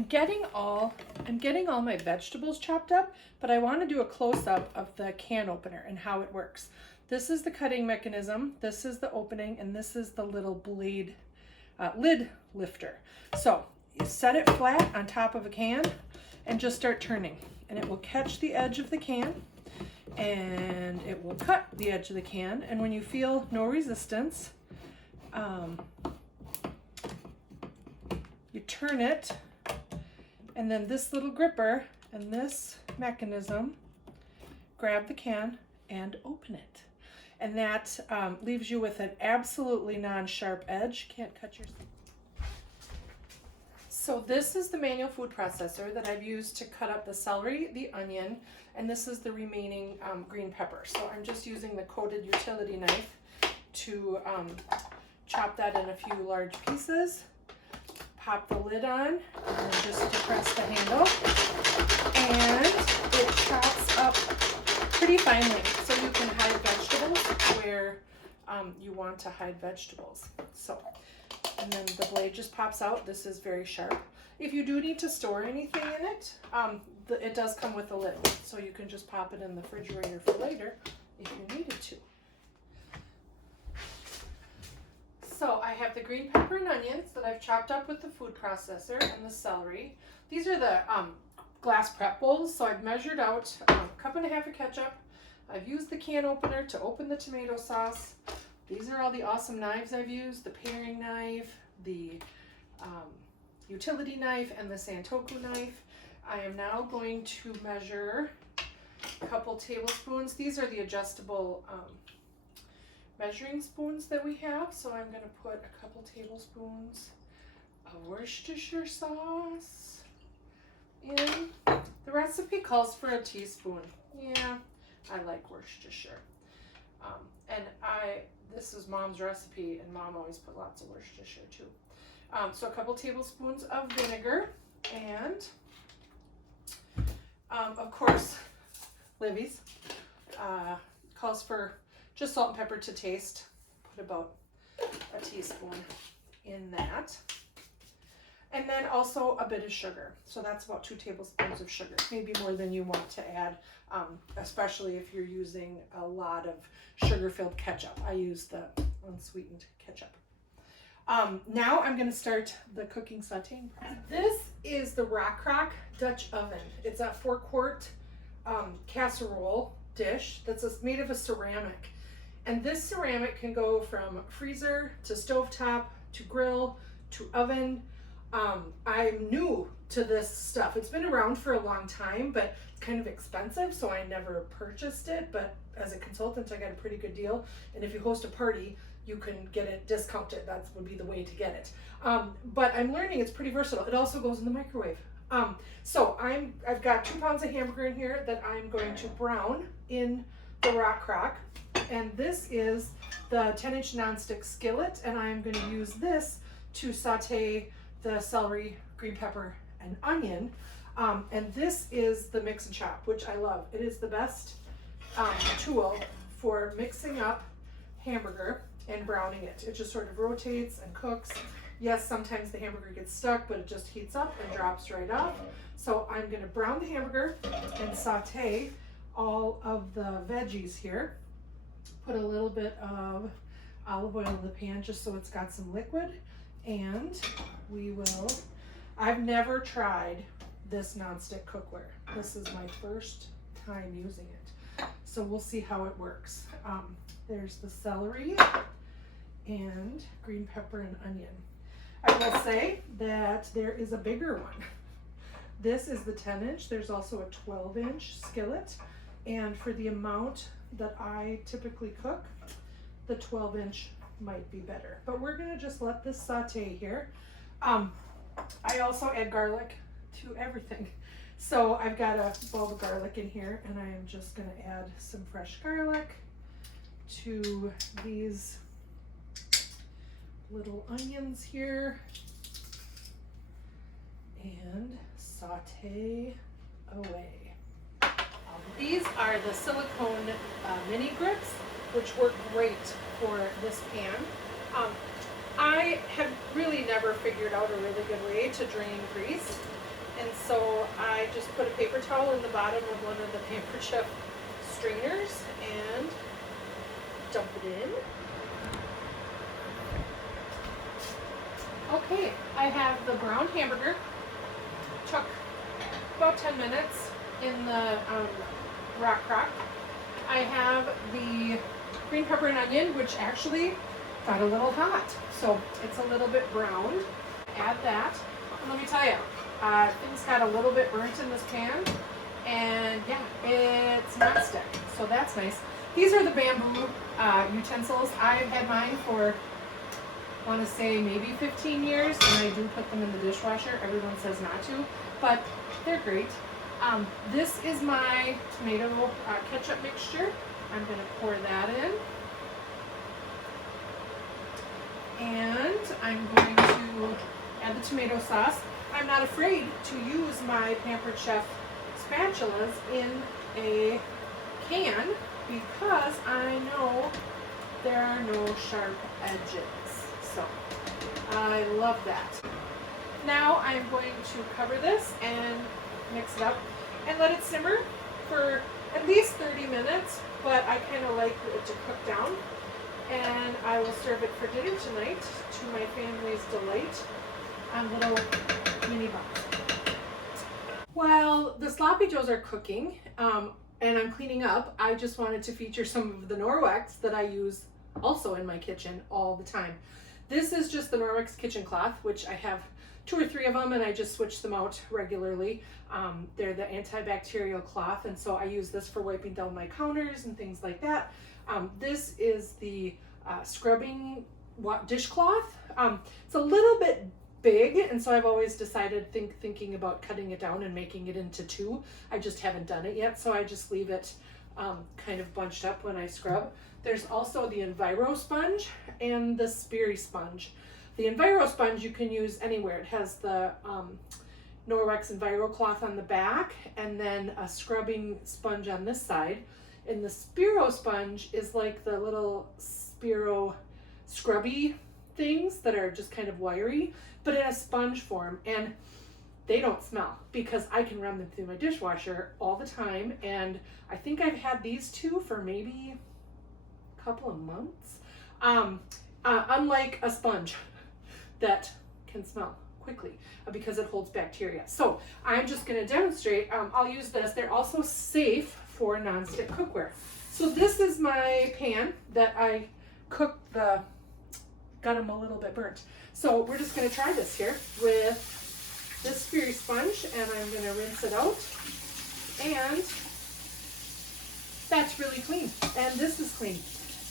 I'm getting all my vegetables chopped up, but I want to do a close-up of the can opener and how it works. This is the cutting mechanism, this is the opening, and this is the little blade lid lifter. So you set it flat on top of a can and just start turning, and it will catch the edge of the can and it will cut the edge of the can. And when you feel no resistance, you turn it, and then this little gripper and this mechanism grab the can and open it. And that leaves you with an absolutely non-sharp edge. Can't cut your... So this is the manual food processor that I've used to cut up the celery, the onion, and this is the remaining green pepper. So I'm just using the coated utility knife to chop that in a few large pieces. Pop the lid on and then just depress the handle, and it chops up pretty finely, so you can hide vegetables where you want to hide vegetables. So, and then the blade just pops out. This is very sharp. If you do need to store anything in it, it does come with a lid, so you can just pop it in the refrigerator for later if you needed to. So I have the green pepper and onions that I've chopped up with the food processor and the celery. These are the glass prep bowls. So I've measured out a cup and a half of ketchup. I've used the can opener to open the tomato sauce. These are all the awesome knives I've used: the paring knife, the utility knife, and the Santoku knife. I am now going to measure a couple tablespoons. These are the adjustable measuring spoons that we have. So I'm going to put a couple tablespoons of Worcestershire sauce in. The recipe calls for a teaspoon. Yeah, I like Worcestershire. And this is Mom's recipe, and Mom always put lots of Worcestershire too. So a couple tablespoons of vinegar, and of course, Libby's calls for just salt and pepper to taste. Put about a teaspoon in that. And then also a bit of sugar. So that's about 2 tablespoons of sugar, maybe more than you want to add, especially if you're using a lot of sugar-filled ketchup. I use the unsweetened ketchup. Now I'm going to start the cooking sauteing process. This is the Rock Crock Dutch oven. It's a 4-quart casserole dish that's made of a ceramic. And this ceramic can go from freezer to stovetop to grill to oven. I'm new to this stuff. It's been around for a long time, but it's kind of expensive, so I never purchased it. But as a consultant, I got a pretty good deal. And if you host a party, you can get it discounted. That would be the way to get it. But I'm learning it's pretty versatile. It also goes in the microwave. So I've got 2 pounds of hamburger in here that I'm going to brown in the Rock Crock. And this is the 10-inch nonstick skillet, and I'm going to use this to saute the celery, green pepper, and onion. And this is the mix and chop, which I love. It is the best tool for mixing up hamburger and browning it. It just sort of rotates and cooks. Yes, sometimes the hamburger gets stuck, but it just heats up and drops right off. So I'm going to brown the hamburger and saute all of the veggies here. Put a little bit of olive oil in the pan just so it's got some liquid. And I've never tried this nonstick cookware. This is my first time using it. So we'll see how it works. There's the celery and green pepper and onion. I will say that there is a bigger one. This is the 10-inch. There's also a 12-inch skillet. And for the amount that I typically cook, the 12-inch might be better. But we're gonna just let this saute here. I also add garlic to everything. So I've got a bulb of garlic in here, and I am just gonna add some fresh garlic to these little onions here and saute away. These are the silicone mini grits, which work great for this pan. I have really never figured out a really good way to drain grease. And so I just put a paper towel in the bottom of one of the Pampered Chef strainers and dump it in. Okay, I have the brown hamburger. Took about 10 minutes in the rock crock. I have the green pepper and onion, which actually got a little hot, so it's a little bit browned. Add that. And let me tell you, things got a little bit burnt in this pan, and yeah, it's not stick, so that's nice. These are the bamboo utensils. I've had mine for, I want to say, maybe 15 years, and I do put them in the dishwasher. Everyone says not to, but they're great. This is my tomato ketchup mixture. I'm going to pour that in. And I'm going to add the tomato sauce. I'm not afraid to use my Pampered Chef spatulas in a can because I know there are no sharp edges. So I love that. Now I'm going to cover this and mix it up and let it simmer for at least 30 minutes, but I kind of like it to cook down. And I will serve it for dinner tonight to my family's delight on little mini buns. While the sloppy joes are cooking and I'm cleaning up, I just wanted to feature some of the Norwex that I use also in my kitchen all the time. This is just the Norwex kitchen cloth, which I have 2 or 3 of them, and I just switch them out regularly. They're the antibacterial cloth, and so I use this for wiping down my counters and things like that. This is the scrubbing dishcloth. It's a little bit big, and so I've always decided thinking about cutting it down and making it into 2. I just haven't done it yet, so I just leave it kind of bunched up when I scrub. There's also the Enviro sponge and the Sperry sponge. The Enviro sponge you can use anywhere. It has the Norwex Enviro cloth on the back and then a scrubbing sponge on this side. And the Spiro sponge is like the little Spiro scrubby things that are just kind of wiry, but in a sponge form. And they don't smell because I can run them through my dishwasher all the time. And I think I've had these 2 for maybe a couple of months. Unlike a sponge that can smell quickly because it holds bacteria. So I'm just going to demonstrate. I'll use this. They're also safe for nonstick cookware. So this is my pan that I cooked got them a little bit burnt. So we're just going to try this here with this Sperry sponge, and I'm going to rinse it out. And that's really clean. And this is clean.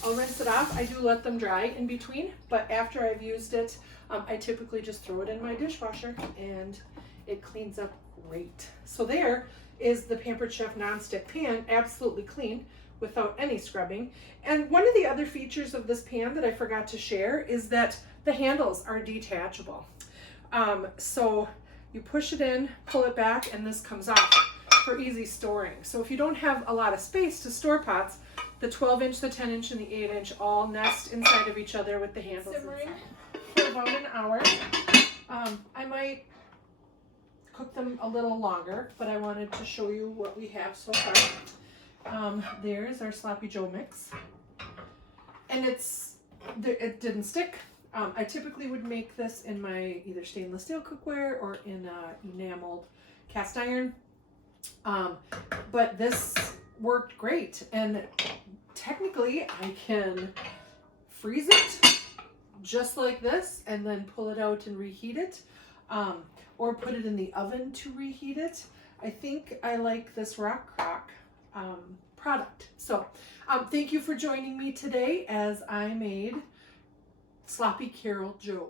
I'll rinse it off. I do let them dry in between, but after I've used it, I typically just throw it in my dishwasher and it cleans up great. So there is the Pampered Chef nonstick pan, absolutely clean without any scrubbing. And one of the other features of this pan that I forgot to share is that the handles are detachable. So you push it in, pull it back, and this comes off for easy storing. So if you don't have a lot of space to store pots, the 12-inch, the 10-inch, and the 8-inch all nest inside of each other with the handles simmering for about an hour. I might cook them a little longer, but I wanted to show you what we have so far. There's our Sloppy Joe mix, and it didn't stick. I typically would make this in my either stainless steel cookware or in enameled cast iron, but this worked great. And technically I can freeze it just like this and then pull it out and reheat it, or put it in the oven to reheat it. I think I like this rock crock product. So thank you for joining me today as I made Sloppy Carol Joe.